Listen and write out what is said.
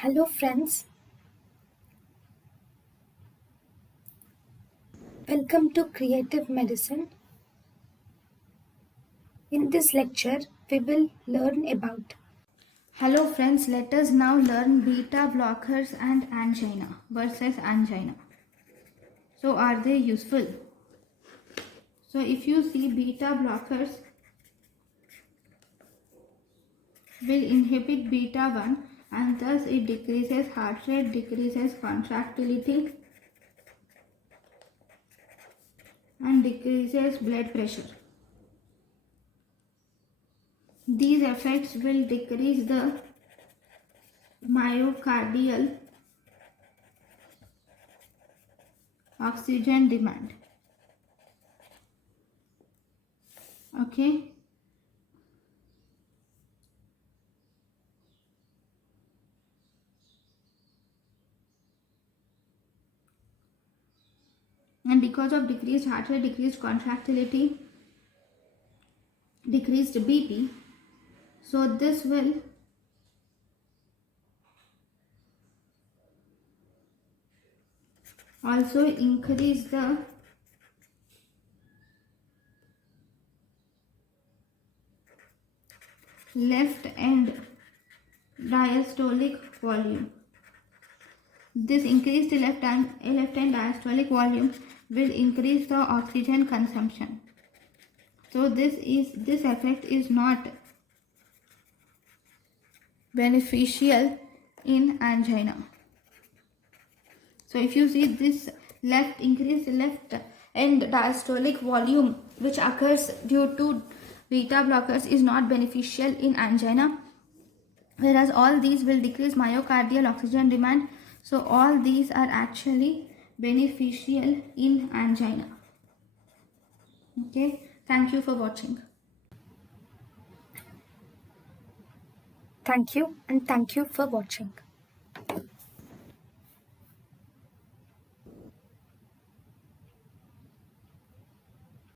Hello friends, welcome to Creative Medicine. In this lecture, we will learn about. Hello friends, let us now learn beta blockers and angina versus angina. So are they useful? So if you see, beta blockers will inhibit beta 1 and thus it decreases heart rate, decreases contractility and decreases blood pressure. These effects will decrease the myocardial oxygen demand. Okay. And because of decreased heart rate, decreased contractility, decreased BP, so this will also increase the left end diastolic volume. This increased left end diastolic volume will increase the oxygen consumption. So this effect is not beneficial in angina. So if you see this increased left end diastolic volume which occurs due to beta blockers is not beneficial in angina, whereas all these will decrease myocardial oxygen demand. So all these are actually beneficial in angina. Okay, thank you for watching. Thank you and thank you for watching.